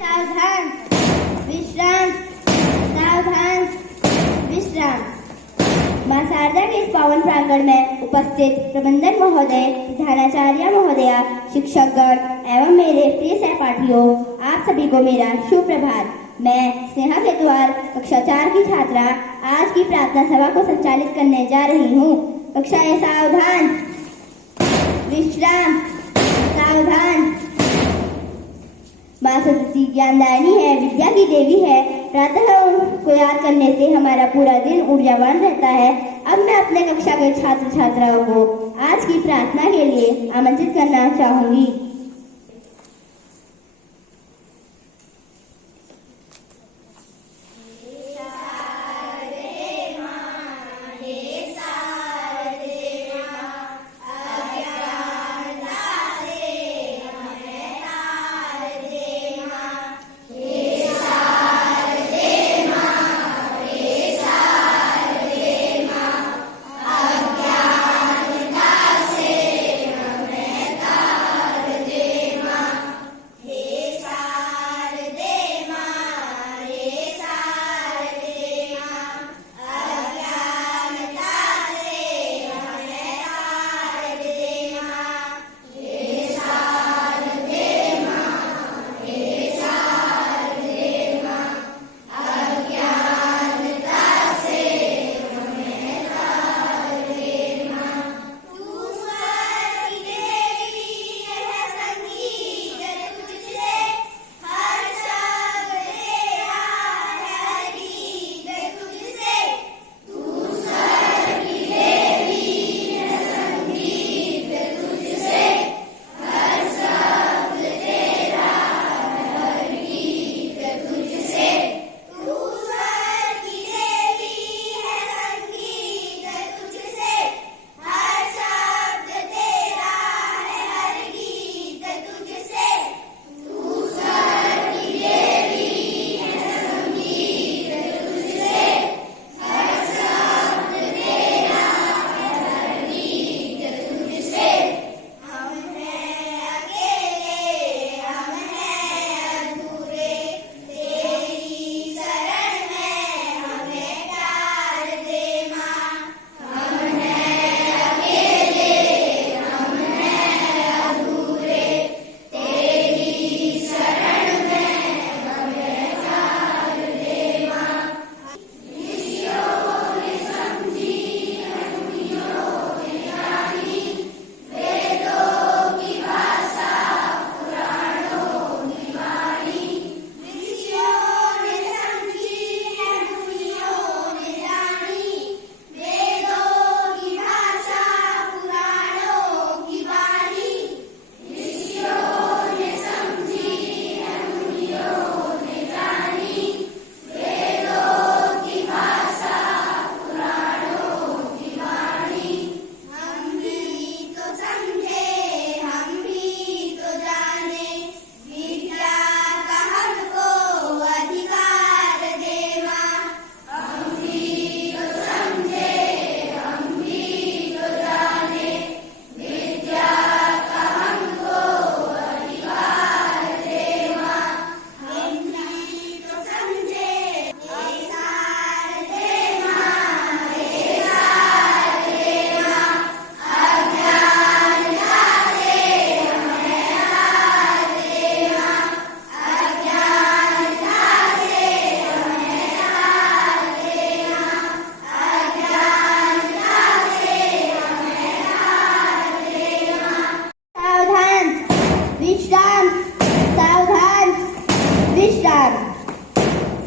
सावधान विश्राम, सावधान विश्राम। मां शारदा के इस पावन प्रांगण में उपस्थित प्रबंधक महोदय, प्रधानाचार्य महोदया, शिक्षकगण एवं मेरे प्रिय सहपाठियों, आप सभी को मेरा शुभ प्रभात। मैं स्नेहा सेतुवाल, कक्षा 4 की छात्रा, आज की प्रार्थना सभा को संचालित करने जा रही हूँ। कक्षाएं सावधान विश्राम, सावधान। माँ सरस्वती ज्ञानदायिनी है, विद्या की देवी है। प्रातः उनको याद करने से हमारा पूरा दिन ऊर्जावान रहता है। अब मैं अपने कक्षा के छात्र छात्राओं को आज की प्रार्थना के लिए आमंत्रित करना चाहूंगी।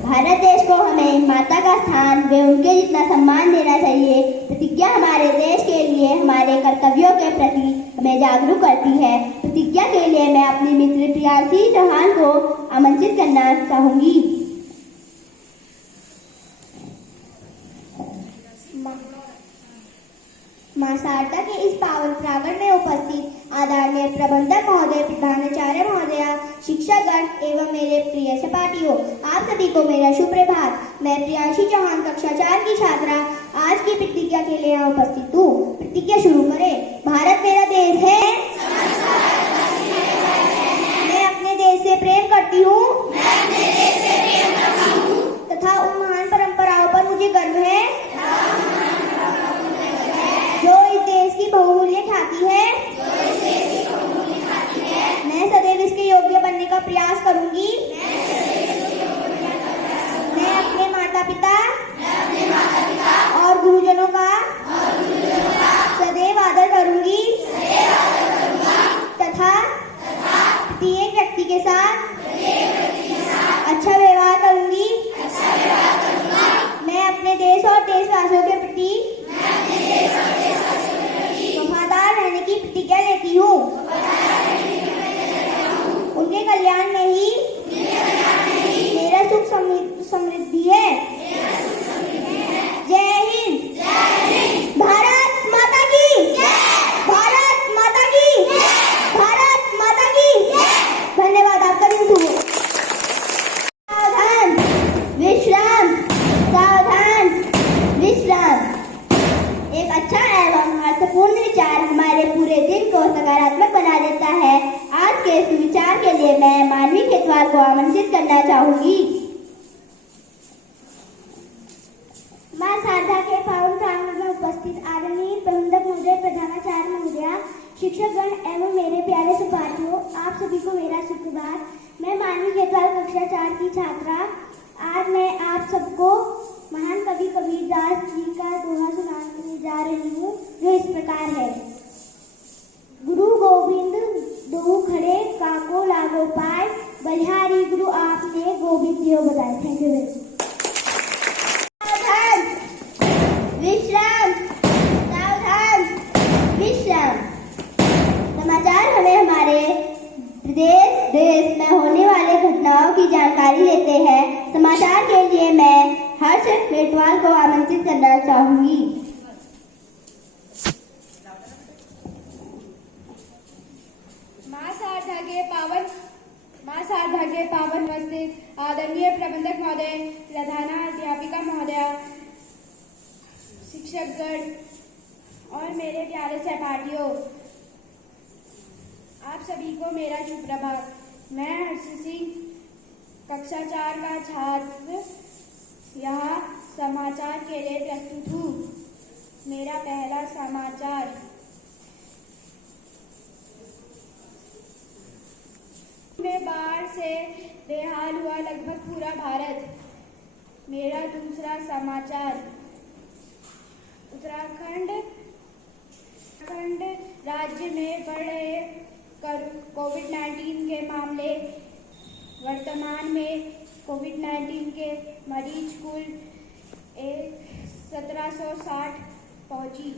भारत देश को हमें माता का स्थान व उनके जितना सम्मान देना चाहिए। प्रतिज्ञा हमारे देश के लिए हमारे कर्तव्यों के प्रति हमें जागरूक करती है। प्रतिज्ञा के लिए मैं अपनी मित्र प्रियांशी चौहान को आमंत्रित करना चाहूंगी। मां शारदा के इस पावन प्रांगण में उपस्थित आदरणीय प्रबंधक महोदय, प्रधानाचार्य महोदया, शिक्षकगण एवं मेरे प्रिय सहपाठियों, आप सभी को मेरा शुभ प्रभात। मैं प्रियांशी चौहान, कक्षा 4 की छात्रा, आज की प्रतिज्ञा के लिए यहाँ उपस्थित हूँ। प्रतिज्ञा शुरू करें। भारत मेरा देश है, मैं अपने देश से प्रेम करती हूँ। प्रत्येक व्यक्ति के साथ अच्छा व्यवहार करूंगी। मैं अपने देश और देशवासियों के प्रति वफादार रहने की प्रतिज्ञा लेती हूँ। उनके कल्याण में ही मेरा सुख समृद्धि है। जय हिंद। भारत माता की। भारत माता की। भारत माता की। धन्यवाद आपका दिन शुभ हो। सावधान विश्राम। सावधान विश्राम। एक अच्छा एवं अर्थपूर्ण विचार हमारे पूरे दिन को सकारात्मक बना देता है। आज के इस विचार के लिए मैं मानवी खेतवाल को आमंत्रित करना चाहूंगी। मां शारदा के पावन प्रांगण में उपस्थित आदरणीय प्रबंधक महोदय, प्रधानाचार्य महोदया, शिक्षकगण एवं मेरे प्यारे सहपाठियों, आप सभी को मेरा सुप्रभात। मैं मानवी खेतवाल कक्षा 4 की छात्रा। आज मैं आप सबको महान कवि कबीरदास जी का दोहा सुनाने जा रही हूँ, जो इस प्रकार है। गुरु गोविंद दो खड़े, काको लागो पाए, बलिहारी गुरु आपने गोविंद दियो बताए। Thank you very much. सावधान विश्राम। सावधान विश्राम। समाचार हमें हमारे देश में होने वाले घटनाओं की जानकारी देते हैं। समाचार के लिए मैं हर्ष खेतवाल को आमंत्रित करना चाहूंगी। मां शारदा के पावन उपस्थित आदरणीय प्रबंधक महोदय, प्रधानाध्यापिका महोदया, शिक्षकगण और मेरे प्यारे सहपाठियों, आप सभी को मेरा शुभ प्रभात। मैं हर्ष सिंह कक्षा 4 का छात्र यहाँ समाचार के लिए प्रस्तुत हूँ। मेरा पहला समाचार। में बाढ़ से बेहाल हुआ लगभग पूरा भारत। मेरा दूसरा समाचार। उत्तराखंड राज्य में बढ़ रहे कोविड-19 के मामले। वर्तमान में कोविड-19 के मरीज कुल 1760 पहुंची।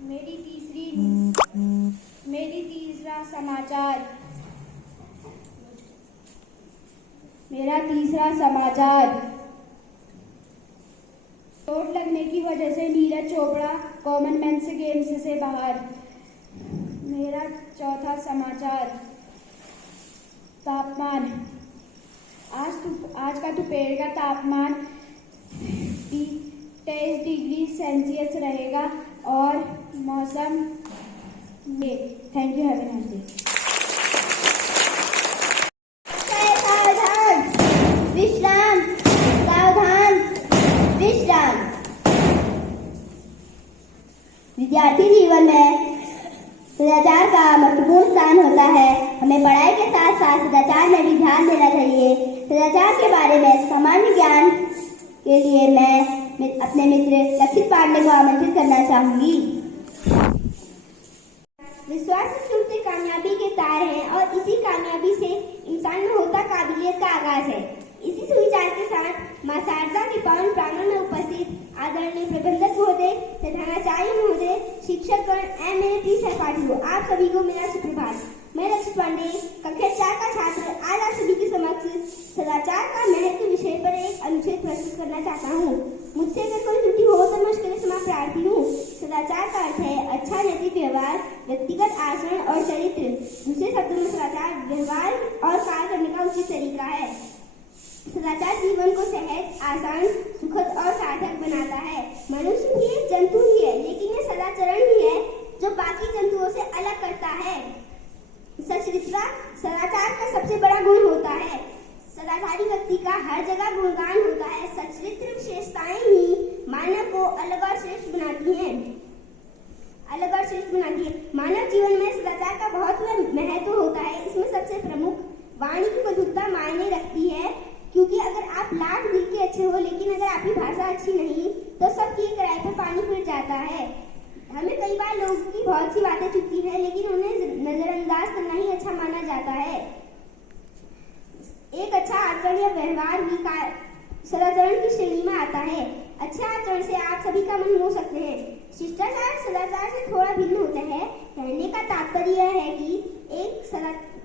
मेरी तीसरा समाचार। मेरा तीसरा समाचार। चोट लगने की वजह से नीरज चोपड़ा कॉमनवेल्थ गेम्स से बाहर। मेरा चौथा समाचार। तापमान। आज का दोपहर का तापमान 23 डिग्री सेल्सियस रहेगा और मौसम में। Thank you. Have a nice day. सावधान विश्राम। सावधान विश्राम। विद्यार्थी जीवन में सदाचार का महत्वपूर्ण स्थान होता है। हमें पढ़ाई के साथ साथ सदाचार में भी ध्यान देना चाहिए। सदाचार के बारे में सामान्य ज्ञान के लिए मैं अपने मित्र लक्षित पांडे को आमंत्रित करना चाहूंगी। विश्वास से कामयाबी के तार हैं और इसी कामयाबी से इंसान में होता काबिलियत का आगाज है। इसी सुविचार के साथ मां शारदा के पावन प्रांगण में उपस्थित आदरणीय प्रबंधक महोदय, प्रधानाचार्य महोदय, शिक्षकगण एवं मेरे प्रिय सहपाठियों, आप सभी को मेरा सुप्रभात। मैं लक्षित पांडे कक्षा 4 का छात्र आज आप सभी के समक्ष सदाचार का महत्व विषय पर एक अनुच्छेद प्रस्तुत करना चाहता हूँ। मुझसे अगर कोई त्रुटि हो तो मैं उसके लिए क्षमा प्रार्थी हूँ। सदाचार का अर्थ है अच्छा नैतिक व्यवहार, व्यक्तिगत आचरण और चरित्र। दूसरे शब्दों में सदाचार व्यवहार और कार्य करने का उचित तरीका है। सदाचार जीवन को सहज, आसान, सुखद और सार्थक बनाता है। मनुष्य भी एक जंतु ही है, लेकिन ये सदाचरण ही है जो बाकी जंतुओं से अलग करता है। सच्चरित्रता सदाचार का सबसे बड़ा गुण होता है। सदाचारी व्यक्ति का हर जगह गुणगान होता है। सच्चरित्र विशेषताएं ही मानव को अलग और श्रेष्ठ बनाती हैं। मानव जीवन में सदाचार का बहुत महत्व होता है। इसमें सबसे प्रमुख वाणी की मधुरता मायने रखती है, क्योंकि अगर आप लाख दिल के अच्छे हो लेकिन अगर आपकी भाषा अच्छी नहीं तो सबकी किराए पर पानी फिर जाता है। हमें कई बार लोगों की बहुत सी बातें चुभती हैं, लेकिन उन्हें जाता है। एक अच्छा आचरण या व्यवहार भी सदाचरण की श्रेणी में आता है। अच्छे आचरण से आप सभी का मन मोह सकते हैं। शिष्टाचार सदाचार से थोड़ा भिन्न होता है। कहने का तात्पर्य यह है कि एक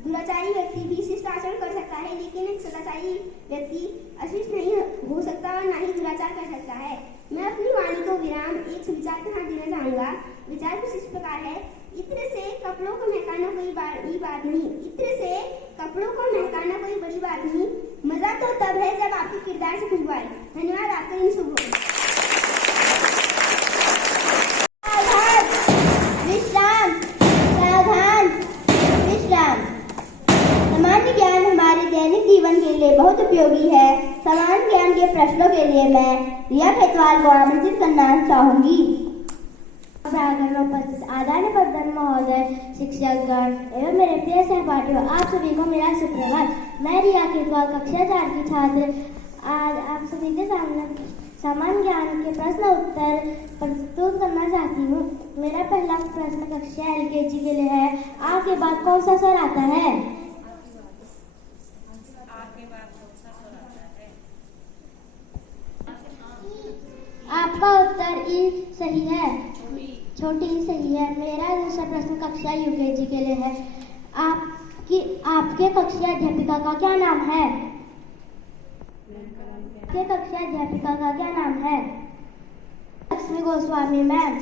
दुराचारी व्यक्ति भी शिष्ट आचरण कर सकता है, लेकिन एक सदाचारी व्यक्ति अशिष्ट नहीं हो सकता और न ही दुराचार कर सकता है। मैं अपनी वाणी को विराम एक सुविचार के साथ देना चाहूंगा। विचार कुछ इस प्रकार है। इत्र से कपड़ों को महकाना कोई बड़ी बात नहीं। इत्र से कपड़ों को महकाना कोई बड़ी बात नहीं। मजा तो तब है जब आपके किरदार से खुशबू आए। धन्यवाद आपका इन शुभ। विश्राम, सावधान, विश्राम। सामान्य ज्ञान हमारे दैनिक जीवन के लिए बहुत उपयोगी है। सामान्य ज्ञान के प्रश्नों के लिए मैं रिया खेतवाल को आमंत्रित करना चाहूंगी। उपस्थित आदरणीय प्रधान महोदय, शिक्षकगण एवं मेरे प्रिय सहपाठियों, आप सभी को मेरा सुप्रभात। मैं रिया खेतवाल कक्षा 4 की छात्र आज आप सभी के सामने सामान्य ज्ञान के प्रश्न उत्तर प्रस्तुत करना चाहती हूँ। मेरा पहला प्रश्न कक्षा LKG के लिए है। आ के बाद कौन सा स्वर आता है? आपका उत्तर ई सही है। छोटी ही सही है। मेरा दूसरा प्रश्न कक्षा UKG के लिए है। आपके कक्षा अध्यापिका का क्या नाम है? आपके कक्षा अध्यापिका का क्या नाम है? लक्ष्मी गोस्वामी मैम।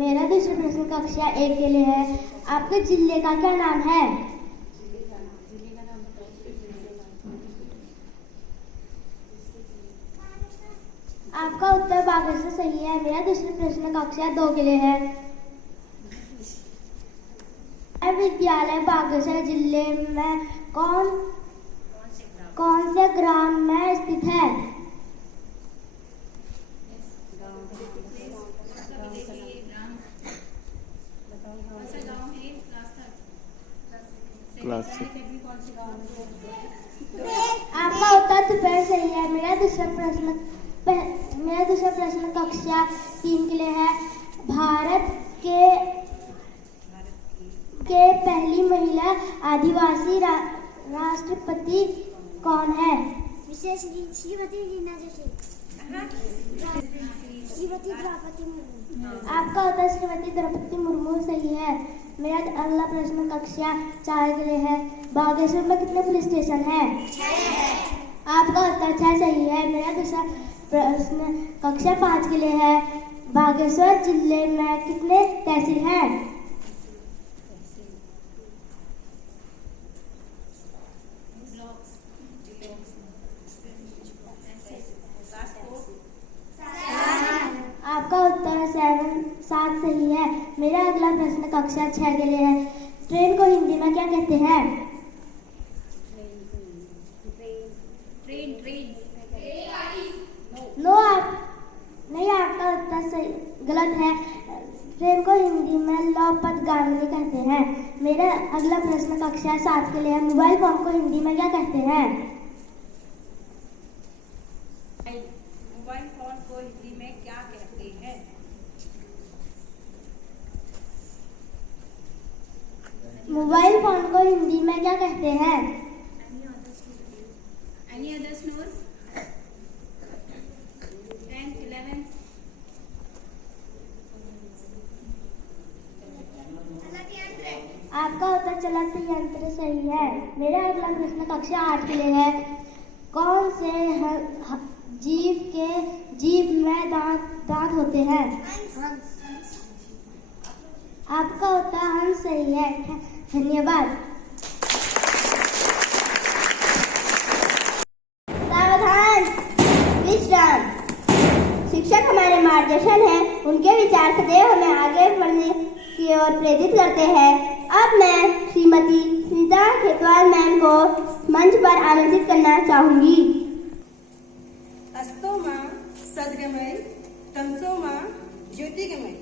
मेरा दूसरा प्रश्न कक्षा 1 के लिए है। आपके जिले का क्या नाम है? आपका उत्तर बागेश्वर सही है। मेरा दूसरा प्रश्न कक्षा 2 के लिए है। विद्यालय बागेश्वर जिले में कौन से ग्राम में स्थित है? आपका उत्तर दोपहर सही है। मेरा दूसरा प्रश्न कक्षा 3 के लिए है। भारत के पहली महिला आदिवासी राष्ट्रपति कौन है? श्रीमती रीना जोशी। श्रीमती द्रौपदी मुर्मू। आपका उत्तर श्रीमती द्रौपदी मुर्मू सही है। मेरा अगला प्रश्न कक्षा 4 के लिए है। बागेश्वर में कितने पुलिस स्टेशन हैं? 6। आपका उत्तर 6 सही है। मेरा दूसरा प्रश्न कक्षा 5 के लिए है। बागेश्वर जिले में कितने तहसील हैं? आपका उत्तर 7 सही है। मेरा अगला प्रश्न कक्षा 6 के लिए है। ट्रेन को हिंदी में क्या कहते हैं? ट्रेन। नो नहीं, आपका उत्तर सही गलत है। ट्रेन को हिंदी में लोकपथगामी कहते हैं। मेरा अगला प्रश्न कक्षा 7 के लिए है। मोबाइल फोन को हिंदी में क्या कहते हैं? मोबाइल फोन को हिंदी में क्या कहते हैं? मोबाइल फोन को हिंदी में क्या कहते हैं? Any other snores? 10th, 11th. आपका उत्तर चलंत यंत्र सही है। मेरा अगला प्रश्न कक्षा 8 के लिए है। कौन से जीव के जीभ में दांत होते हैं? आपका उत्तर हंस सही है। धन्यवाद। सावधान, विश्राम। शिक्षक हमारे मार्गदर्शन हैं। उनके विचार सदैव हमें आगे बढ़ने की ओर प्रेरित करते हैं। अब मैं श्रीमती सीता खेतवाल मैम को मंच पर आमंत्रित करना चाहूंगी। अस्तो मां सद्गमय, तमसो मां ज्योतिगमय,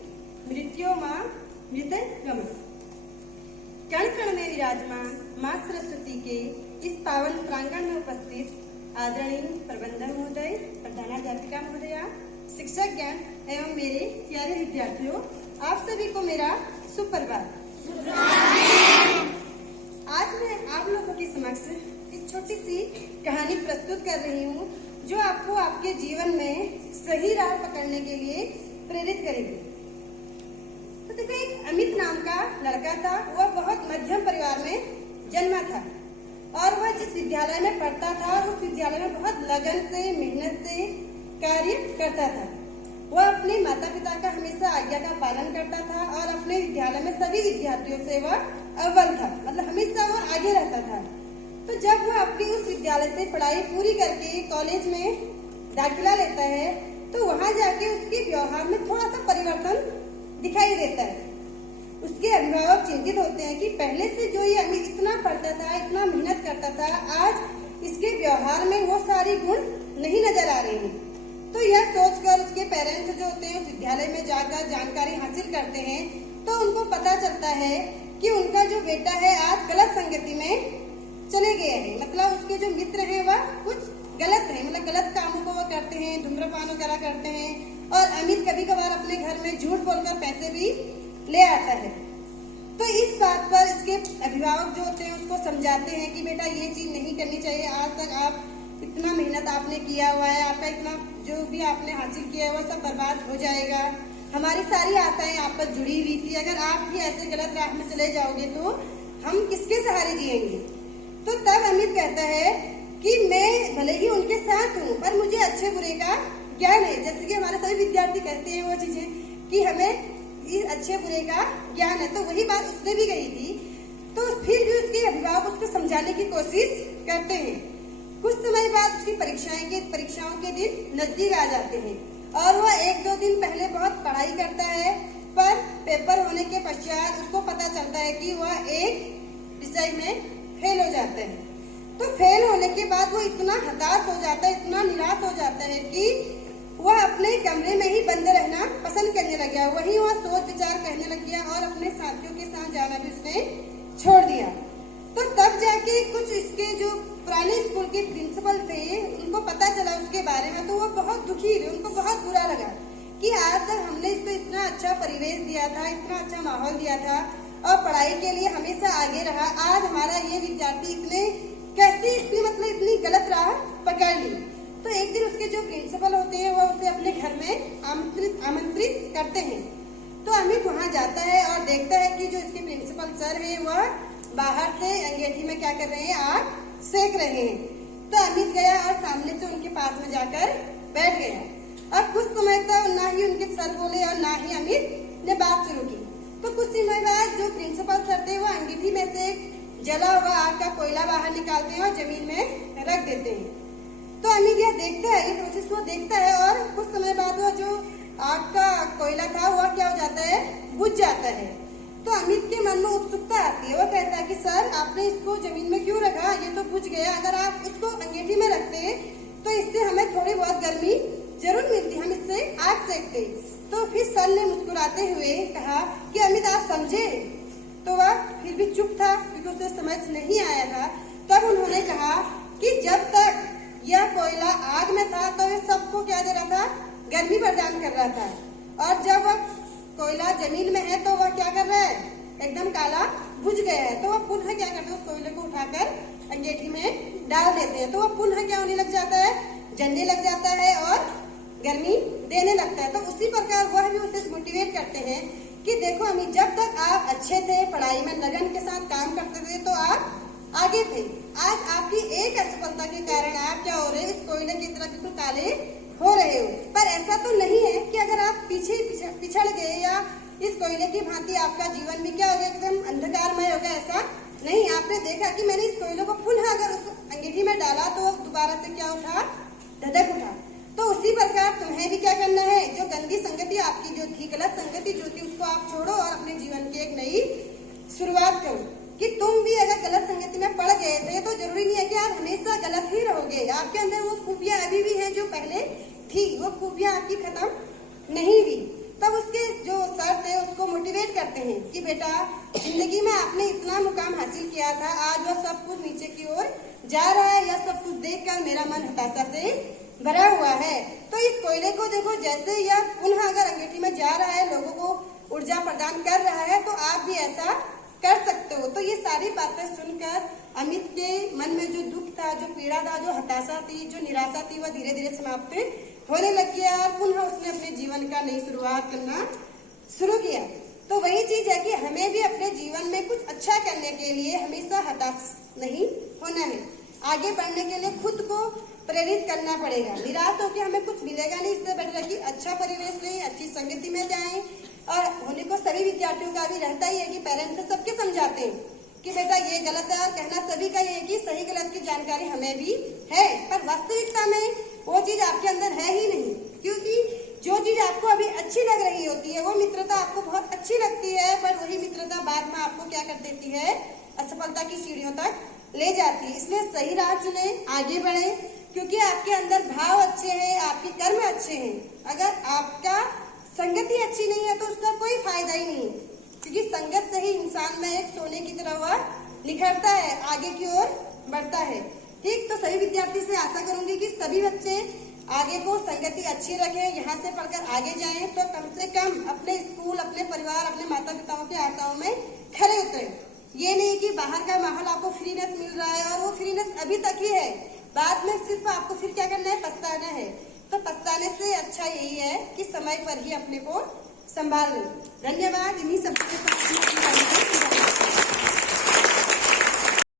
मृत्यो मां मृतगमय। कण कण में विराजमान मां सरस्वती के इस पावन प्रांगण में उपस्थित आदरणीय प्रबंधक महोदय, प्रधानाध्यापिका महोदया, शिक्षक ज्ञान एवं मेरे प्यारे विद्यार्थियों, आप सभी को मेरा सुप्रभात। आज मैं आप लोग जीवन में सही राह पकड़ने के लिए प्रेरित करेगी। तो देखो, एक अमित नाम का लड़का था। वह बहुत मध्यम परिवार में जन्मा था और वह जिस विद्यालय में पढ़ता था उस विद्यालय में बहुत लगन से, मेहनत से कार्य करता था। वह अपने माता पिता का हमेशा आज्ञा का पालन करता था और अपने विद्यालय में सभी विद्यार्थियों से वह अव्वल था, मतलब हमेशा वह आगे रहता था। तो जब वह अपनी उस विद्यालय से पढ़ाई पूरी करके कॉलेज में दाखिला लेता है तो वहां जाके उसके व्यवहार में थोड़ा सा परिवर्तन दिखाई देता है। उसके अभिभावक चिंतित होते हैं कि पहले से जो ये अमित इतना पढ़ता था, इतना मेहनत करता था, आज इसके व्यवहार में वो सारी गुण नहीं नजर आ रहे हैं। तो यह सोचकर उसके पेरेंट्स जो होते हैं उस विद्यालय में जाकर जानकारी हासिल करते हैं तो उनको पता चलता है कि उनका जो बेटा है आज गलत संगति में चले गए हैं। मतलब उसके जो मित्र हैं वह कुछ गलत है, मतलब गलत कामों को वो करते हैं, धूम्रपान वगैरह करते हैं। और अमित कभी कभार अपने घर में झूठ बोलकर पैसे भी ले आता है। तो इस बात पर इसके अभिभावक जो होते हैं उसको समझाते हैं कि बेटा ये चीज नहीं करनी चाहिए। आज तक आप इतना मेहनत आपने किया हुआ है, आपका इतना जो भी आपने हासिल किया है वो सब बर्बाद हो जाएगा। हमारी सारी आशाएं आप पर जुड़ी हुई थी, अगर आप भी ऐसे गलत राह में चले जाओगे तो हम किसके सहारे जिएंगे। तो तब अमित कहता है कि मैं भले ही उनके साथ हूँ पर मुझे अच्छे बुरे का ज्ञान है। जैसे कि हमारे सभी विद्यार्थी कहते हैं वो चीजें कि हमें इस अच्छे बुरे का ज्ञान है, तो वही बात उसने भी कही थी। तो फिर भी उसके अभिभावक उसको समझाने की कोशिश करते हैं। कुछ समय बाद उसकी परीक्षाओं के दिन नजदीक आ जाते हैं और वह 1-2 दिन पहले बहुत पढ़ाई करता है, पर पेपर होने के पश्चात उसको पता चलता है कि वह एक विषय में फेल हो जाता है। तो फेल होने के बाद वो इतना हताश हो जाता है, इतना निराश हो जाता है कि वह अपने कमरे में ही बंद रहना पसंद करने लग गया। वहीं वह सोच विचार करने लग गया और अपने साथियों के साथ जाना भी उसने छोड़ दिया। तो तब जाके कुछ इसके जो पुराने स्कूल के प्रिंसिपल थे उनको पता चला उसके बारे में, तो वो बहुत दुखी हुए। उनको बहुत बुरा लगा कि आज तक हमने इसको इतना अच्छा परिवेश दिया था, इतना अच्छा माहौल दिया था और पढ़ाई के लिए हमेशा आगे रहा। आज हमारा ये विद्यार्थी कैसे इसने मतलब इतनी गलत राह पकड़ ली। तो एक दिन उसके जो प्रिंसिपल होते हैं वो उसे अपने घर में आमंत्रित करते हैं। तो अमित वहां जाता है और देखता है कि जो इसके प्रिंसिपल सर हैं वह बाहर से अंगीठी में क्या कर रहे हैं, आग सेक रहे हैं। तो अमित गया और सामने से उनके पास में जाकर बैठ गया। अब कुछ समय तक ना ही उनके सर बोले और ना ही अमित ने बात शुरू की। तो कुछ समय बाद जो प्रिंसिपल सर थे वो अंगीठी में से जला हुआ आग का कोयला बाहर निकालते हैं और जमीन में रख देते हैं। तो अमित यह देखता है, ये प्रोसेस वो देखता है और कुछ समय बाद वह जो आग का कोयला था वह क्या हो जाता है, बुझ जाता है। तो अमित के मन में उत्सुकता आती है। वो कहता है कि सर आपने इसको जमीन में क्यों रखा, ये तो बुझ गया। अगर आप इसको अंगीठी में रखते तो इससे हमें थोड़ी बहुत गर्मी जरूर मिलती, हम इससे आग सेकते। तो फिर सर ने मुस्कुराते हुए कहा कि अमित आप समझे। तो वह फिर भी चुप था क्योंकि उसे समझ नहीं आया था। तब उन्होंने कहा कि जब तक यह कोयला आग में था तो यह सबको क्या दे रहा था, गर्मी प्रदान कर रहा था। और जब वह कोयला जमीन में है तो वह क्या कर रहा है, एकदम काला बुझ गया है। तो वह पुनः क्या करते हैं, उस कोयले को उठाकर अंगीठी में डाल देते हैं। तो वह पुनः क्या होने लग जाता है, जलने लग जाता है और गर्मी देने लगता है। तो उसी प्रकार वह भी उसे मोटिवेट करते हैं कि देखो अमित, जब तक आप अच्छे थे, पढ़ाई में लगन के साथ काम करते थे तो आप आगे थे। आज आपकी एक असफलता के कारण आप क्या हो रहे, इस कोयले की तरह बिल्कुल काले हो रहे हो। पर ऐसा तो नहीं है कि अगर आप पिछड़ गए या इस कोयले की भांति आपका जीवन भी क्या हो गया, एकदम अंधकारमय हो गया, ऐसा नहीं। आपने देखा कि मैंने इस कोयले को पुनः अगर उस अंगीठी में डाला तो वो दोबारा से क्या उठा, धधक उठा। तो उसी प्रकार तुम्हें भी क्या करना है, जो गंदी संगति आपकी जो थी, गलत संगति जो थी, उसको आप छोड़ो और अपने जीवन की एक नई शुरुआत करो। कि तुम भी अगर गलत संगति में पड़ गए थे तो जरूरी नहीं है कि आप हमेशा गलत ही रहोगे। आपके अंदर वो खूबियां अभी भी हैं जो पहले थी, वो खूबियां आपकी खत्म नहीं हुई। तब उसके जो सर थे उसको मोटिवेट करते हैं कि बेटा जिंदगी में आपने इतना मुकाम हासिल किया था, आज वह सब कुछ नीचे की ओर जा रहा है। यह सब कुछ देखकर मेरा मन हताशा से भरा हुआ है। तो इस कोयले को देखो, जैसे यह पुनः अगर अंगीठी में जा रहा है, लोगों को ऊर्जा प्रदान कर रहा है, तो आप भी ऐसा कर सकते हो। तो ये सारी बातें सुनकर अमित के मन में जो दुख था, जो पीड़ा था, जो हताशा थी, जो निराशा थी, वह धीरे धीरे समाप्त होने लग गया और पुनः उसने अपने जीवन का नई शुरुआत करना शुरू किया। तो वही चीज है कि हमें भी अपने जीवन में कुछ अच्छा करने के लिए हमेशा हताश नहीं होना है। आगे बढ़ने के लिए खुद को प्रेरित करना पड़ेगा। निराश होकर हमें कुछ मिलेगा नहीं। इससे बेटर है कि अच्छा परिवेश लें, अच्छी संगति में जाएं। और होने को सभी विद्यार्थियों का भी रहता ही है कि पेरेंट्स सबके समझाते हैं कि बेटा ये गलत है, और कहना सभी का ये है कि सही गलत की जानकारी हमें भी है, पर वास्तविकता में वो चीज आपके अंदर है ही नहीं। क्योंकि जो चीज आपको अभी अच्छी लग रही होती है, वो मित्रता आपको बहुत अच्छी लगती है, पर वही मित्रता बाद में आपको क्या कर देती है, असफलता की सीढ़ियों तक ले जाती है। इसलिए सही राह चुने, आगे बढ़े, क्योंकि आपके अंदर भाव अच्छे हैं, आपके कर्म अच्छे हैं। अगर आपका संगति अच्छी नहीं है तो उसका कोई फायदा ही नहीं, क्योंकि संगत से ही इंसान में एक सोने की तरह वह निखरता है, आगे की ओर बढ़ता है। ठीक, तो सभी विद्यार्थी से आशा करूंगी कि सभी बच्चे आगे को संगति अच्छी रखें, यहाँ से पढ़कर आगे जाएं, तो कम से कम अपने स्कूल, अपने परिवार, अपने माता पिताओं के आशाओं में खरे उतरे। ये नहीं कि बाहर का माहौल आपको फ्रीनेस मिल रहा है और वो फ्रीनेस अभी तक ही है, बाद में सिर्फ आपको फिर क्या करना है, पछताना है। तो पछताने से अच्छा यही है कि समय पर ही अपने को संभाल लें। धन्यवाद। इन्हीं सब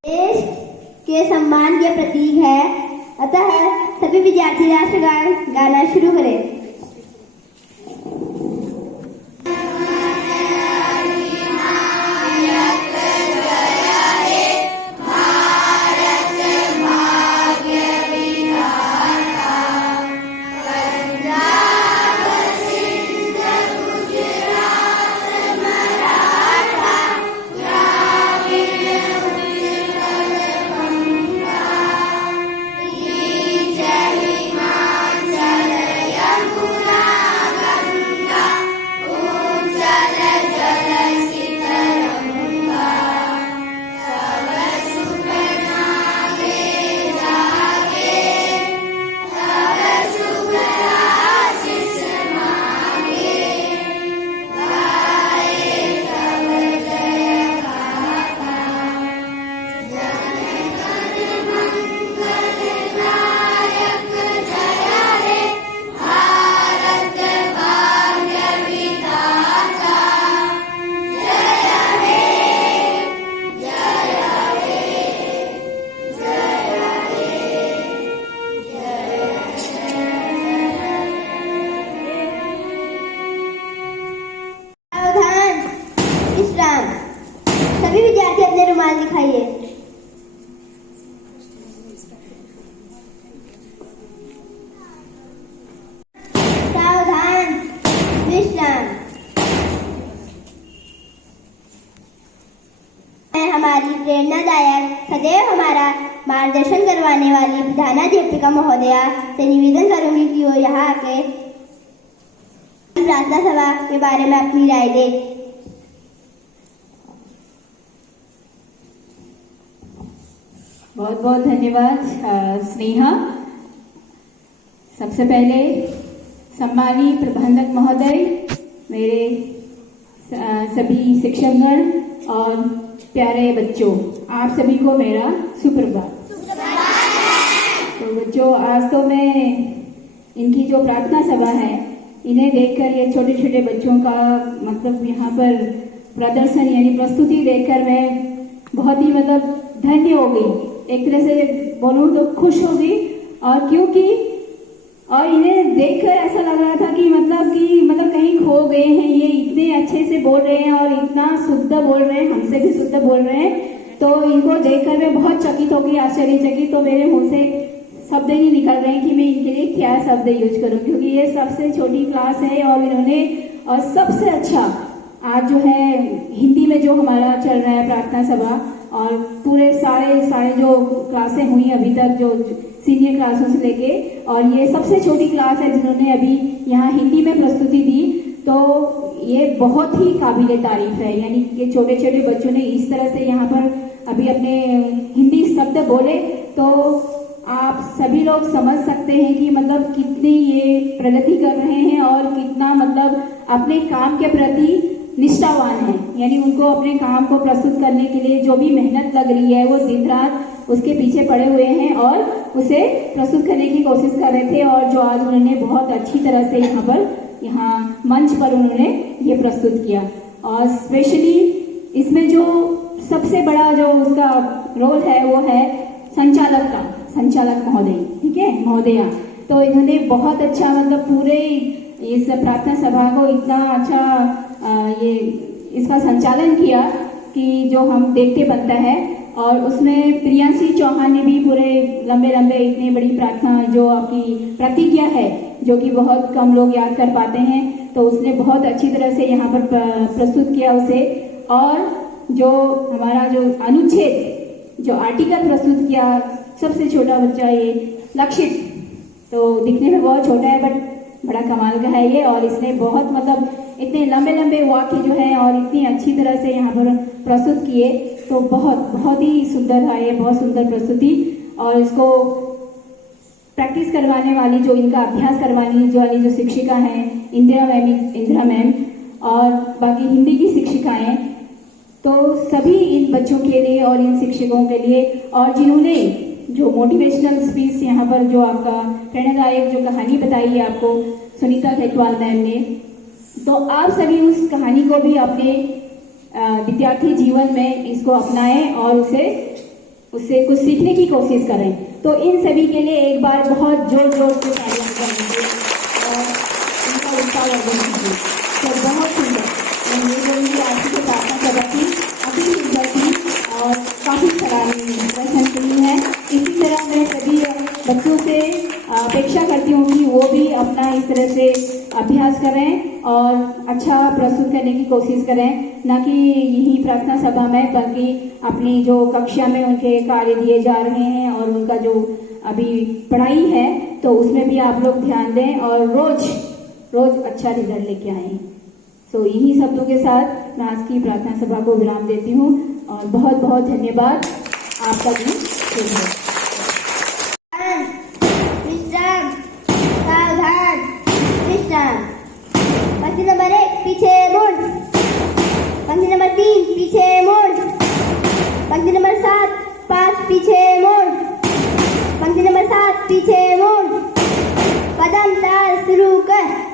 देश के सम्मान के प्रतीक है, अतः सभी विद्यार्थी राष्ट्रगान गाना शुरू करें। सभी विद्यार्थी अपने रुमाल दिखाइए। सावधान, विश्राम। मैं हमारी प्रेरणादायक, सदैव हमारा मार्गदर्शन करवाने वाली प्रधानाध्यापिका महोदया से निवेदन करूंगी कि वो यहाँ आके प्रार्थना सभा के बारे में अपनी राय दे। बहुत बहुत धन्यवाद स्नेहा। सबसे पहले सम्मानीय प्रबंधक महोदय, मेरे सभी शिक्षकगण और प्यारे बच्चों, आप सभी को मेरा सुप्रभात। तो बच्चों, आज तो मैं इनकी जो प्रार्थना सभा है, इन्हें देखकर, ये छोटे छोटे बच्चों का मतलब यहाँ पर प्रदर्शन यानी प्रस्तुति देखकर मैं बहुत ही मतलब धन्य हो गई। एक तरह से बोलूं तो खुश हो गई। और क्योंकि इन्हें देखकर ऐसा लग रहा था कि मतलब कहीं खो गए हैं, ये इतने अच्छे से बोल रहे हैं और इतना शुद्ध बोल रहे हैं, हमसे भी शुद्ध बोल रहे हैं। तो इनको देखकर मैं बहुत चकित हो गई, आश्चर्यचकित। तो मेरे मुंह से शब्द ही नहीं निकल रहे हैं कि मैं इनके लिए क्या शब्द यूज करूं, क्योंकि ये सबसे छोटी क्लास है और इन्होंने और सबसे अच्छा आज जो है हिंदी में जो हमारा चल रहा है प्रार्थना सभा, और पूरे सारे जो क्लासें हुई अभी तक, जो सीनियर क्लासों से लेके, और ये सबसे छोटी क्लास है जिन्होंने अभी यहाँ हिंदी में प्रस्तुति दी। तो ये बहुत ही काबिले तारीफ है। यानी ये छोटे छोटे बच्चों ने इस तरह से यहाँ पर अभी अपने हिंदी शब्द बोले, तो आप सभी लोग समझ सकते हैं कि मतलब कितनी ये प्रगति कर रहे हैं और कितना मतलब अपने काम के प्रति निष्ठावान है। यानी उनको अपने काम को प्रस्तुत करने के लिए जो भी मेहनत लग रही है, वो दिन रात उसके पीछे पड़े हुए हैं और उसे प्रस्तुत करने की कोशिश कर रहे थे, और जो आज उन्होंने बहुत अच्छी तरह से यहाँ मंच पर उन्होंने ये प्रस्तुत किया। और स्पेशली इसमें जो सबसे बड़ा जो उसका रोल है वो है संचालक महोदय, ठीक है, महोदया। तो इन्होंने बहुत अच्छा मतलब पूरे इस प्रार्थना सभा को इतना अच्छा ये इसका संचालन किया कि जो हम देखते बनता है। और उसमें प्रियांशी चौहान ने भी पूरे लंबे इतनी बड़ी प्रार्थना जो आपकी प्रतिज्ञा है जो कि बहुत कम लोग याद कर पाते हैं, तो उसने बहुत अच्छी तरह से यहाँ पर प्रस्तुत किया उसे। और जो हमारा जो अनुच्छेद जो आर्टिकल प्रस्तुत किया, सबसे छोटा बच्चा ये लक्षित, तो दिखने में बहुत छोटा है बट बड़ा कमाल का है ये। और इसने बहुत मतलब इतने लंबे वाक्य जो है और इतनी अच्छी तरह से यहाँ पर प्रस्तुत किए, तो बहुत ही सुंदर है ये, बहुत सुंदर प्रस्तुति। और इसको प्रैक्टिस करवाने वाली जो इनका अभ्यास करवाने वाली जो शिक्षिका हैं इंदिरा मैम और बाकी हिंदी की शिक्षिकाएं, तो सभी इन बच्चों के लिए और इन शिक्षकों के लिए, और जिन्होंने जो मोटिवेशनल स्पीच यहाँ पर जो आपका प्रेरणादायक जो कहानी बताई है आपको सुनीता खेतवाल मैम ने, तो आप सभी उस कहानी को भी अपने विद्यार्थी जीवन में इसको अपनाएं और उससे कुछ सीखने की कोशिश करें। तो इन सभी के लिए एक बार बहुत जोर से तालियां करेंगे और उनका उत्साहवर्धन कीजिए। तो बहुत सुंदर, मैं ये बोलूँगी आज की प्रार्थना सभा की अति सुंदर थी और काफ़ी सराहनीय प्रदर्शन की है। इसी तरह मैं सभी बच्चों से अपेक्षा करती हूँ कि वो भी अपना इस तरह से अभ्यास करें और अच्छा प्रस्तुत करने की कोशिश करें, ना कि यही प्रार्थना सभा में बल्कि अपनी जो कक्षा में उनके कार्य दिए जा रहे हैं और उनका जो अभी पढ़ाई है तो उसमें भी आप लोग ध्यान दें और रोज अच्छा रिजल्ट लेके आएं। तो यही शब्दों के साथ मैं आज की प्रार्थना सभा को विराम देती हूँ और बहुत धन्यवाद। आपका दिन शुभ हो। विश्राम, सावधान, विश्राम। पंक्ति नंबर 1 पीछे मुड़, पंक्ति नंबर 3 पीछे मुड़, पंक्ति नंबर 5 पीछे मुड़, पंक्ति नंबर 7 पीछे मुड़, कदम ताल शुरू कर।